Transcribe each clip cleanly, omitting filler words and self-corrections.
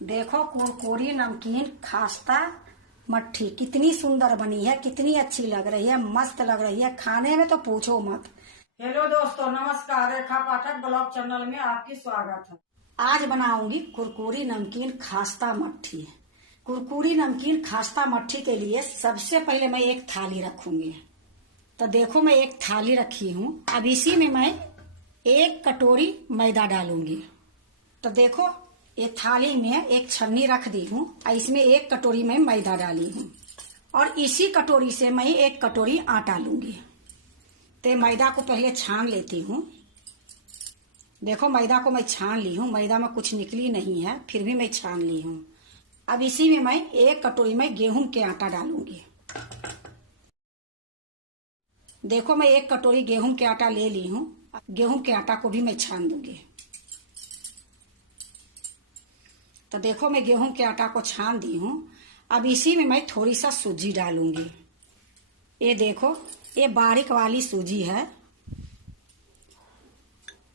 देखो कुरकुरी नमकीन खास्ता मट्ठी कितनी सुंदर बनी है, कितनी अच्छी लग रही है, मस्त लग रही है। खाने में तो पूछो मत। हेलो दोस्तों, नमस्कार। रेखा पाठक ब्लॉग चैनल में आपकी स्वागत है। आज बनाऊंगी कुरकुरी नमकीन खास्ता मट्ठी। कुरकुरी नमकीन खास्ता मट्ठी के लिए सबसे पहले मैं एक थाली रखूंगी। तो देखो मैं एक थाली रखी हूँ। अब इसी में मैं एक कटोरी मैदा डालूंगी। तो देखो ये थाली में एक छन्नी रख दी हूँ और इसमें एक कटोरी में मैदा डाली हूँ और इसी कटोरी से मैं एक कटोरी आटा लूंगी। तो मैदा को पहले छान लेती हूँ। देखो मैदा को मैं छान ली हूँ, मैदा में कुछ निकली नहीं है, फिर भी मैं छान ली हूँ। अब इसी में मैं एक कटोरी में गेहूं के आटा डालूंगी। देखो मैं एक कटोरी गेहूं के आटा ले ली हूँ। गेहूं के आटा को भी मैं छान दूंगी। तो देखो मैं गेहूं के आटा को छान दी हूँ। अब इसी में मैं थोड़ी सा सूजी डालूंगी। ये देखो ये बारीक वाली सूजी है।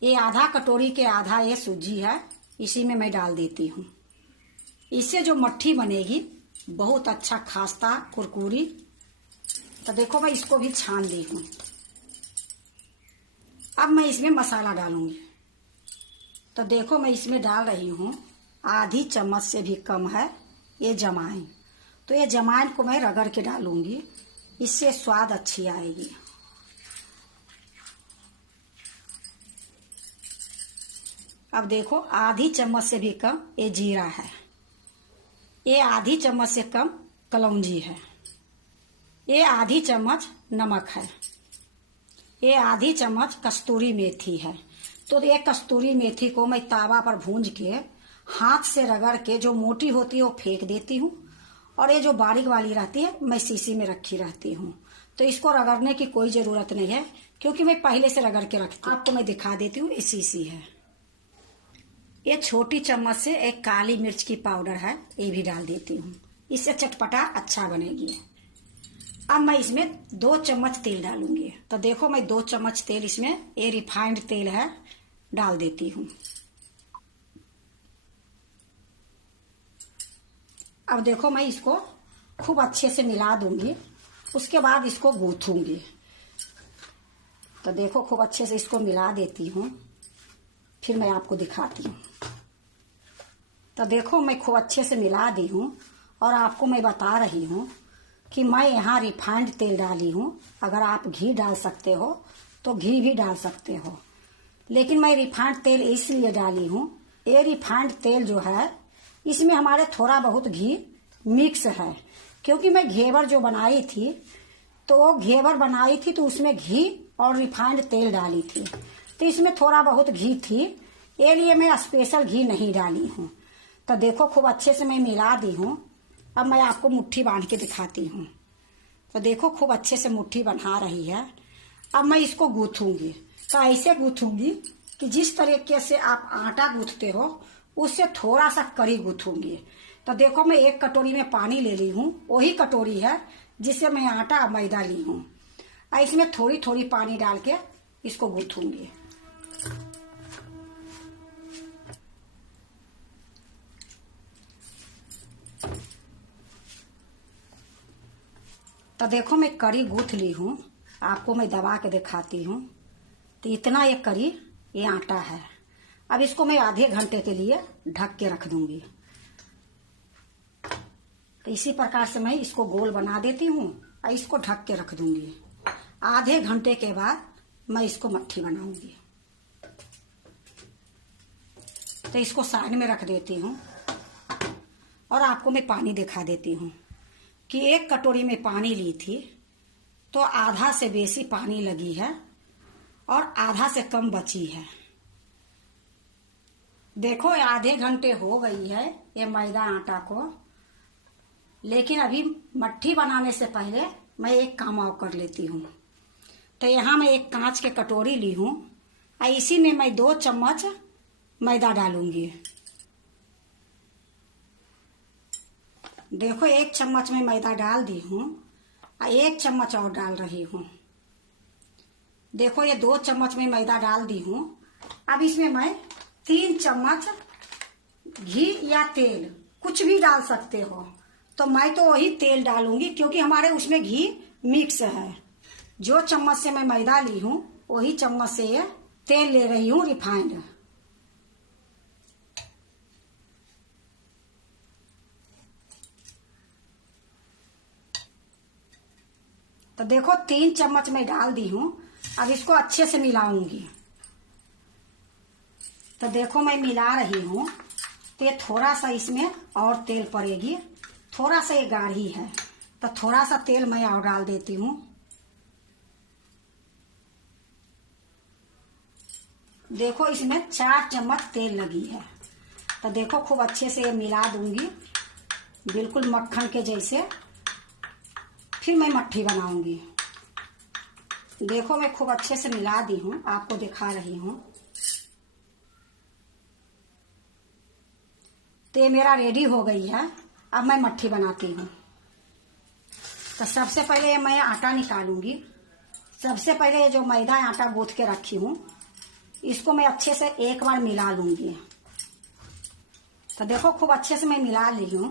ये आधा कटोरी के आधा ये सूजी है, इसी में मैं डाल देती हूँ। इससे जो मट्ठी बनेगी बहुत अच्छा खास्ता कुरकुरी। तो देखो मैं इसको भी छान दी हूँ। अब मैं इसमें मसाला डालूंगी। तो देखो मैं इसमें डाल रही हूँ आधी चम्मच से भी कम है ये जमाइन। तो ये जमाइन को मैं रगड़ के डालूंगी, इससे स्वाद अच्छी आएगी। अब देखो आधी चम्मच से भी कम ये जीरा है। ये आधी चम्मच से कम कलौंजी है। ये आधी चम्मच नमक है। ये आधी चम्मच कस्तूरी मेथी है। तो ये कस्तूरी मेथी को मैं तावा पर भूंज के हाथ से रगड़ के जो मोटी होती है वो फेंक देती हूँ और ये जो बारीक वाली रहती है मैं शीशी में रखी रहती हूँ। तो इसको रगड़ने की कोई जरूरत नहीं है क्योंकि मैं पहले से रगड़ के रखती हूँ। आपको मैं दिखा देती हूँ, ये शीशी है। ये छोटी चम्मच से एक काली मिर्च की पाउडर है, ये भी डाल देती हूँ, इससे चटपटा अच्छा बनेगी। अब मैं इसमें 2 चम्मच तेल डालूंगी। तो देखो मैं 2 चम्मच तेल इसमें ये रिफाइंड तेल है डाल देती हूँ। अब देखो मैं इसको खूब अच्छे से मिला दूंगी, उसके बाद इसको गूंथूंगी। तो देखो खूब अच्छे से इसको मिला देती हूँ, फिर मैं आपको दिखाती हूँ। तो देखो मैं खूब अच्छे से मिला दी हूँ और आपको मैं बता रही हूँ कि मैं यहाँ रिफाइंड तेल डाली हूँ। अगर आप घी डाल सकते हो तो घी भी डाल सकते हो, लेकिन मैं रिफाइंड तेल इसलिए डाली हूँ, ये रिफाइंड तेल जो है इसमें हमारे थोड़ा बहुत घी मिक्स है। क्योंकि मैं घेवर जो बनाई थी तो घेवर बनाई थी तो उसमें घी और रिफाइंड तेल डाली थी, तो इसमें थोड़ा बहुत घी थी, ये लिए मैं स्पेशल घी नहीं डाली हूँ। तो देखो खूब अच्छे से मैं मिला दी हूँ। अब मैं आपको मुट्ठी बांध के दिखाती हूँ। तो देखो खूब अच्छे से मुट्ठी बना रही है। अब मैं इसको गूंथूंगी। तो ऐसे गूंथूंगी कि जिस तरीके से आप आटा गूंथते हो उससे थोड़ा सा कड़ी गूंथूंगी। तो देखो मैं एक कटोरी में पानी ले ली हूँ, वही कटोरी है जिससे मैं आटा मैदा ली हूँ। इसमें थोड़ी थोड़ी पानी डाल के इसको गूंथूंगी। तो देखो मैं कड़ी गूंथ ली हूँ, आपको मैं दबा के दिखाती हूँ। तो इतना ये कड़ी ये आटा है। अब इसको मैं आधे घंटे के लिए ढक के रख दूंगी। तो इसी प्रकार से मैं इसको गोल बना देती हूँ और इसको ढक के रख दूंगी। आधे घंटे के बाद मैं इसको मट्ठी बनाऊंगी। तो इसको साइड में रख देती हूँ और आपको मैं पानी दिखा देती हूँ कि एक कटोरी में पानी ली थी तो आधा से बेसी पानी लगी है और आधा से कम बची है। देखो आधे घंटे हो गई है ये मैदा आटा को, लेकिन अभी मट्ठी बनाने से पहले मैं एक काम और कर लेती हूँ। तो यहाँ मैं एक कांच के कटोरी ली हूँ और इसी में मैं 2 चम्मच मैदा डालूंगी। देखो 1 चम्मच में मैदा डाल दी हूँ और 1 चम्मच और डाल रही हूँ। देखो ये 2 चम्मच में मैदा डाल दी हूँ। अब इसमें मैं 3 चम्मच घी या तेल कुछ भी डाल सकते हो, तो मैं तो वही तेल डालूंगी क्योंकि हमारे उसमें घी मिक्स है। जो चम्मच से मैं मैदा ली हूं वही चम्मच से ये तेल ले रही हूं रिफाइंड। तो देखो 3 चम्मच मैं डाल दी हूं। अब इसको अच्छे से मिलाऊंगी। तो देखो मैं मिला रही हूं, तो ये थोड़ा सा इसमें और तेल पड़ेगी। थोड़ा सा ये गाढ़ी है तो थोड़ा सा तेल मैं और डाल देती हूँ। देखो इसमें 4 चम्मच तेल लगी है। तो देखो खूब अच्छे से ये मिला दूंगी बिल्कुल मक्खन के जैसे। फिर मैं मट्ठी बनाऊंगी। देखो मैं खूब अच्छे से मिला दी हूँ, आपको दिखा रही हूँ। तो ये मेरा रेडी हो गई है। अब मैं मट्ठी बनाती हूँ। तो सबसे पहले मैं आटा निकालूंगी। सबसे पहले ये जो मैदा आटा गूंथ के रखी हूँ इसको मैं अच्छे से एक बार मिला लूंगी। तो देखो खूब अच्छे से मैं मिला ली हूँ।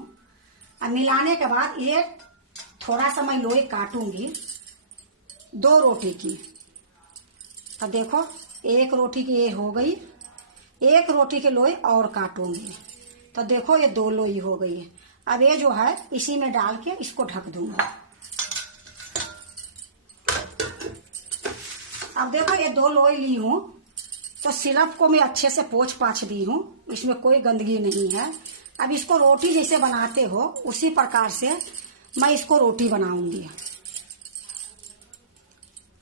अब मिलाने के बाद ये थोड़ा सा मैं लोई काटूंगी 2 रोटी की। तो देखो 1 रोटी की ये हो गई। 1 रोटी की लोई और काटूंगी। तो देखो ये 2 लोई हो गई है। अब ये जो है इसी में डाल के इसको ढक दूंगा। अब देखो ये 2 लोई ली हूँ, तो सिलप को मैं अच्छे से पोंछ पाछ दी हूँ। इसमें कोई गंदगी नहीं है। अब इसको रोटी जैसे बनाते हो उसी प्रकार से मैं इसको रोटी बनाऊंगी।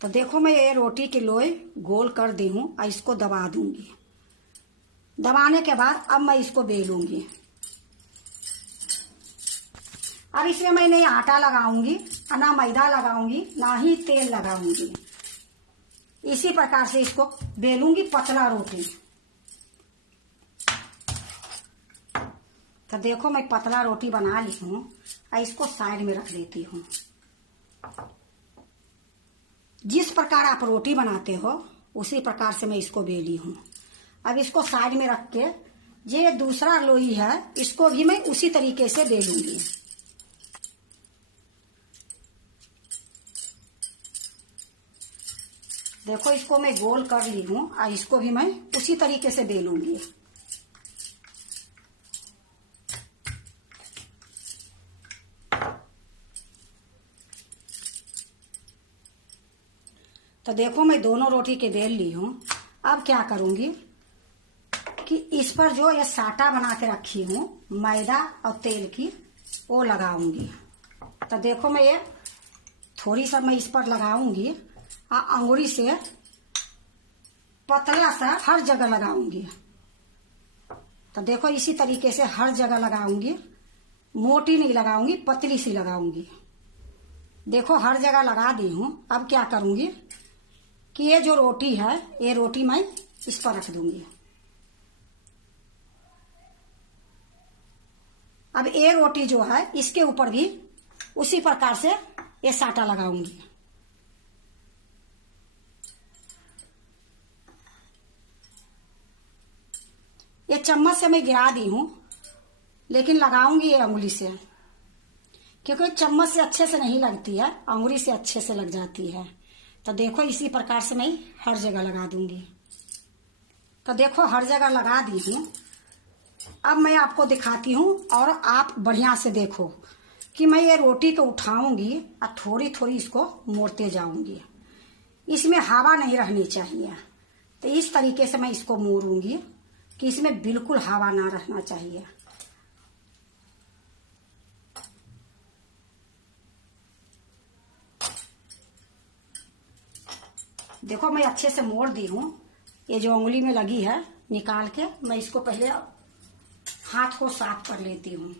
तो देखो मैं ये रोटी की लोई गोल कर दी हूँ और इसको दबा दूंगी। दबाने के बाद अब मैं इसको बेलूंगी। अब इसमें मैं नहीं आटा लगाऊंगी, ना मैदा लगाऊंगी, ना ही तेल लगाऊंगी। इसी प्रकार से इसको बेलूंगी पतला रोटी। तो देखो मैं पतला रोटी बना ली हूँ और इसको साइड में रख देती हूँ। जिस प्रकार आप रोटी बनाते हो उसी प्रकार से मैं इसको बेली हूँ। अब इसको साइड में रख के ये दूसरा लोई है इसको भी मैं उसी तरीके से बेलूंगी। देखो इसको मैं गोल कर ली हूँ और इसको भी मैं उसी तरीके से बेलूंगी। तो देखो मैं दोनों रोटी के बेल ली हूँ। अब क्या करूंगी कि इस पर जो ये साटा बना के रखी हूँ मैदा और तेल की वो लगाऊंगी। तो देखो मैं ये थोड़ी सा मैं इस पर लगाऊंगी और अंगुली से पतला सा हर जगह लगाऊंगी। तो देखो इसी तरीके से हर जगह लगाऊंगी। मोटी नहीं लगाऊंगी, पतली सी लगाऊंगी। देखो हर जगह लगा दी हूँ। अब क्या करूंगी कि ये जो रोटी है ये रोटी मैं इस पर रख दूंगी। अब ये रोटी जो है इसके ऊपर भी उसी प्रकार से ये साटा लगाऊंगी। ये चम्मच से मैं गिरा दी हूं, लेकिन लगाऊंगी ये अंगुली से, क्योंकि चम्मच से अच्छे से नहीं लगती है, अंगुली से अच्छे से लग जाती है। तो देखो इसी प्रकार से मैं हर जगह लगा दूंगी। तो देखो हर जगह लगा दी हूं। अब मैं आपको दिखाती हूं और आप बढ़िया से देखो कि मैं ये रोटी को उठाऊंगी और थोड़ी थोड़ी इसको मोड़ते जाऊंगी। इसमें हवा नहीं रहनी चाहिए। तो इस तरीके से मैं इसको मोड़ूंगी कि इसमें बिल्कुल हवा ना रहना चाहिए। देखो मैं अच्छे से मोड़ दी हूँ। ये जो उंगली में लगी है निकाल के मैं इसको पहले हाथ को साफ कर लेती हूँ।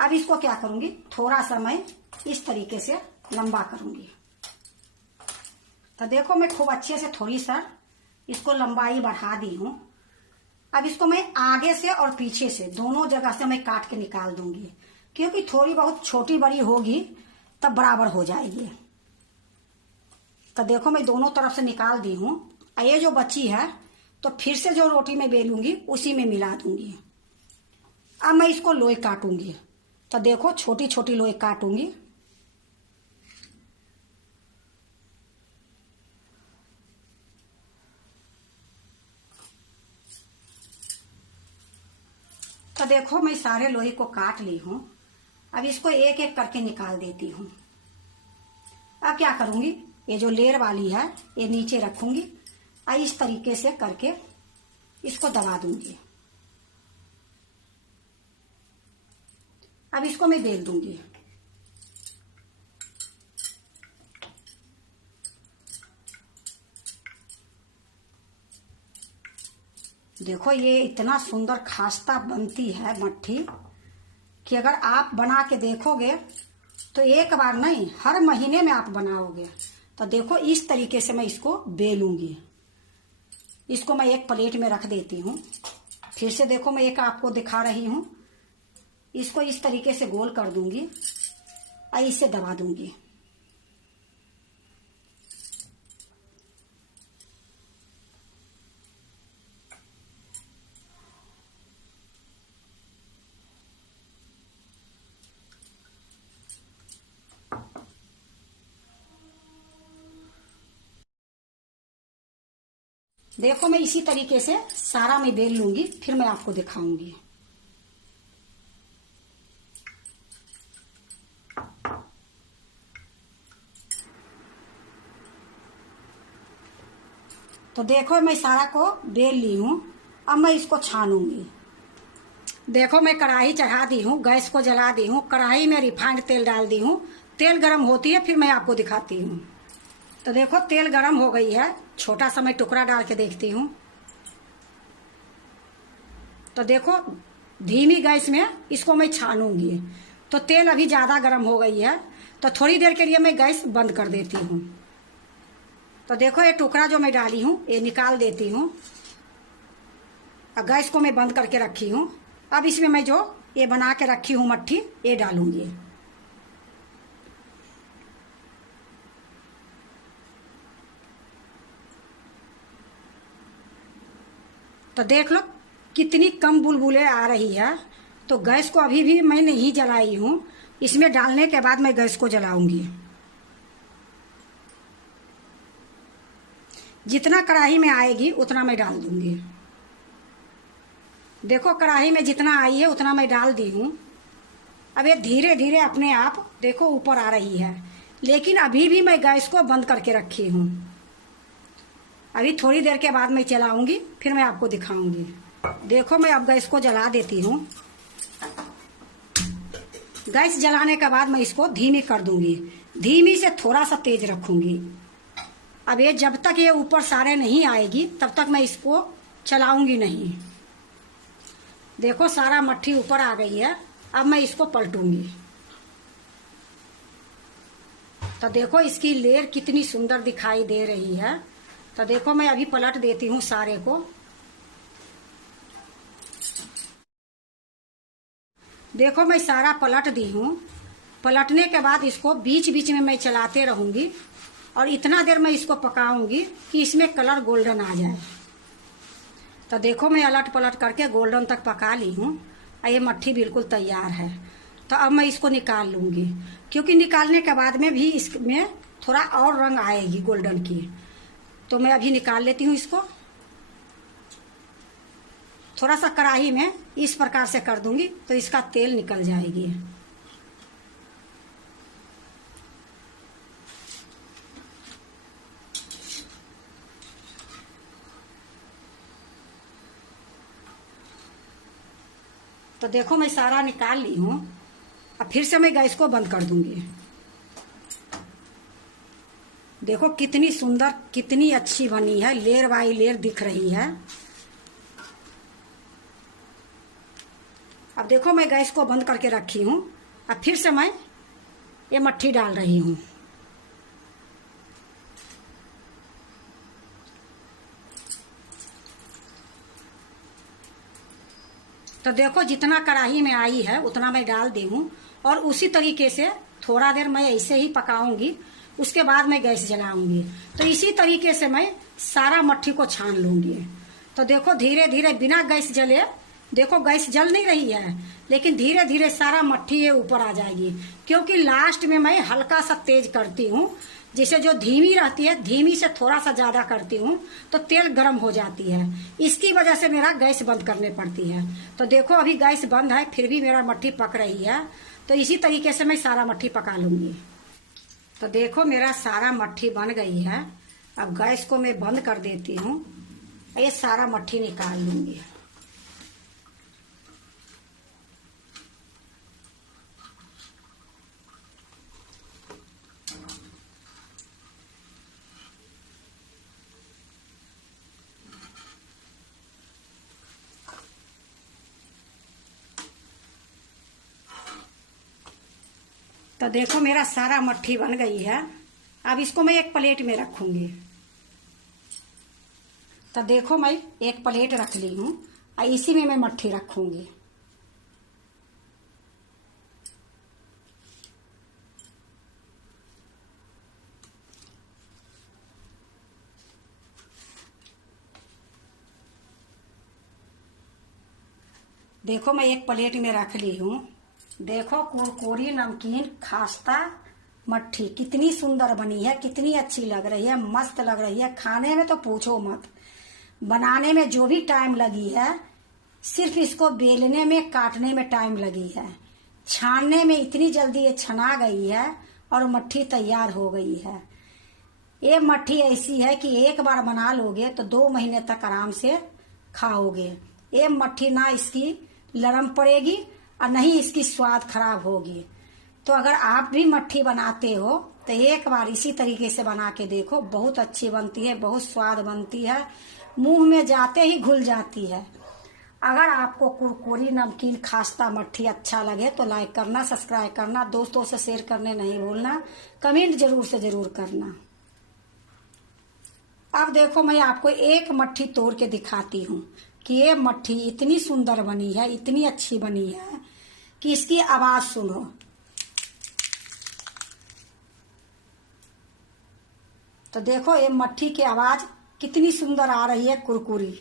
अब इसको क्या करूंगी, थोड़ा सा मैं इस तरीके से लंबा करूंगी। तो देखो मैं खूब अच्छे से थोड़ी सा इसको लंबाई बढ़ा दी हूँ। अब इसको मैं आगे से और पीछे से दोनों जगह से मैं काट के निकाल दूंगी, क्योंकि थोड़ी बहुत छोटी बड़ी होगी तब बराबर हो जाएगी। तो देखो मैं दोनों तरफ से निकाल दी हूँ। ये जो बची है तो फिर से जो रोटी मैं बेलूंगी उसी में मिला दूंगी। अब मैं इसको लोई काटूंगी। तो देखो छोटी छोटी लोई काटूंगी। तो देखो मैं सारे लोई को काट ली हूं। अब इसको एक एक करके निकाल देती हूँ। अब क्या करूंगी, ये जो लेयर वाली है ये नीचे रखूंगी और इस तरीके से करके इसको दबा दूंगी। अब इसको मैं बेल दूंगी। देखो ये इतना सुंदर खास्ता बनती है मट्ठी कि अगर आप बना के देखोगे तो एक बार नहीं, हर महीने में आप बनाओगे। तो देखो इस तरीके से मैं इसको बेलूंगी। इसको मैं एक प्लेट में रख देती हूँ। फिर से देखो मैं एक आपको दिखा रही हूँ। इसको इस तरीके से गोल कर दूंगी और इसे दबा दूंगी। देखो मैं इसी तरीके से सारा मैं बेल लूंगी, फिर मैं आपको दिखाऊंगी। तो देखो मैं सारा को बेल ली हूं। अब मैं इसको छानूंगी। देखो मैं कढ़ाई चढ़ा दी हूँ, गैस को जला दी हूँ। कढ़ाई में रिफाइंड तेल डाल दी हूँ। तेल गरम होती है फिर मैं आपको दिखाती हूँ। तो देखो तेल गरम हो गई है। छोटा सा मैं टुकड़ा डाल के देखती हूँ। तो देखो धीमी गैस में इसको मैं छानूंगी। तो तेल अभी ज्यादा गरम हो गई है, तो थोड़ी देर के लिए मैं गैस बंद कर देती हूँ। तो देखो ये टुकड़ा जो मैं डाली हूँ ये निकाल देती हूँ और गैस को मैं बंद करके रखी हूँ। अब इसमें मैं जो ये बना के रखी हूँ मट्ठी ये डालूंगी। तो देख लो कितनी कम बुलबुले आ रही है। तो गैस को अभी भी मैं नहीं जलाई हूँ। इसमें डालने के बाद मैं गैस को जलाऊंगी। जितना कढ़ाई में आएगी उतना मैं डाल दूंगी। देखो कढ़ाई में जितना आई है उतना मैं डाल दी हूँ। अब ये धीरे धीरे अपने आप देखो ऊपर आ रही है, लेकिन अभी भी मैं गैस को बंद करके रखी हूँ। अभी थोड़ी देर के बाद मैं चलाऊंगी, फिर मैं आपको दिखाऊंगी। देखो मैं अब गैस को जला देती हूँ। गैस जलाने के बाद मैं इसको धीमी कर दूंगी। धीमी से थोड़ा सा तेज रखूंगी। अब ये जब तक ये ऊपर सारे नहीं आएगी तब तक मैं इसको चलाऊंगी नहीं। देखो सारा मट्ठी ऊपर आ गई है। अब मैं इसको पलटूंगी। तो देखो इसकी लेयर कितनी सुंदर दिखाई दे रही है। तो देखो मैं अभी पलट देती हूँ सारे को। देखो मैं सारा पलट दी हूँ। पलटने के बाद इसको बीच बीच में मैं चलाते रहूंगी और इतना देर मैं इसको पकाऊंगी कि इसमें कलर गोल्डन आ जाए। तो देखो मैं अलट पलट करके गोल्डन तक पका ली हूँ और ये मट्ठी बिल्कुल तैयार है। तो अब मैं इसको निकाल लूंगी, क्योंकि निकालने के बाद में भी इसमें थोड़ा और रंग आएगी गोल्डन की। तो मैं अभी निकाल लेती हूँ इसको। थोड़ा सा कढ़ाई में इस प्रकार से कर दूंगी तो इसका तेल निकल जाएगी। तो देखो मैं सारा निकाल ली हूँ। अब फिर से मैं गैस को बंद कर दूंगी। देखो कितनी सुंदर कितनी अच्छी बनी है, लेयर बाई लेयर दिख रही है। अब देखो मैं गैस को बंद करके रखी हूँ। अब फिर से मैं ये मट्ठी डाल रही हूँ। तो देखो जितना कढ़ाई में आई है उतना मैं डाल दी हूँ और उसी तरीके से थोड़ा देर मैं ऐसे ही पकाऊंगी। उसके बाद मैं गैस जलाऊंगी। तो इसी तरीके से मैं सारा मट्ठी को छान लूंगी। तो देखो धीरे धीरे बिना गैस जले देखो गैस जल नहीं रही है, लेकिन धीरे धीरे सारा मट्ठी ये ऊपर आ जाएगी, क्योंकि लास्ट में मैं हल्का सा तेज करती हूँ। जैसे जो धीमी रहती है, धीमी से थोड़ा सा ज्यादा करती हूँ तो तेल गर्म हो जाती है। इसकी वजह से मेरा गैस बंद करने पड़ती है। तो देखो अभी गैस बंद है, फिर भी मेरा मट्ठी पक रही है। तो इसी तरीके से मैं सारा मट्ठी पका लूंगी। तो देखो मेरा सारा मट्ठी बन गई है। अब गैस को मैं बंद कर देती हूँ। ये सारा मट्ठी निकाल लूंगी। तो देखो मेरा सारा मट्ठी बन गई है। अब इसको मैं एक प्लेट में रखूंगी। तो देखो मैं एक प्लेट रख ली हूँ और इसी में मैं मट्ठी रखूंगी। देखो मैं एक प्लेट में रख ली हूँ। देखो कुरकुरी नमकीन खास्ता मट्ठी कितनी सुंदर बनी है, कितनी अच्छी लग रही है, मस्त लग रही है। खाने में तो पूछो मत। बनाने में जो भी टाइम लगी है, सिर्फ इसको बेलने में काटने में टाइम लगी है। छानने में इतनी जल्दी ये छना गई है और मट्ठी तैयार हो गई है। ये मट्ठी ऐसी है कि एक बार बना लोगे तो 2 महीने तक आराम से खाओगे। ये मट्ठी ना इसकी लरम पड़ेगी और नहीं इसकी स्वाद खराब होगी। तो अगर आप भी मट्ठी बनाते हो तो एक बार इसी तरीके से बना के देखो। बहुत अच्छी बनती है, बहुत स्वाद बनती है, मुंह में जाते ही घुल जाती है। अगर आपको कुरकुरी नमकीन खास्ता मट्ठी अच्छा लगे तो लाइक करना, सब्सक्राइब करना, दोस्तों से शेयर करने नहीं भूलना, कमेंट जरूर से जरूर करना। अब देखो मैं आपको एक मट्ठी तोड़ के दिखाती हूँ कि ये मट्ठी इतनी सुंदर बनी है, इतनी अच्छी बनी है कि इसकी आवाज सुनो। तो देखो ये मट्ठी की आवाज कितनी सुंदर आ रही है, कुरकुरी।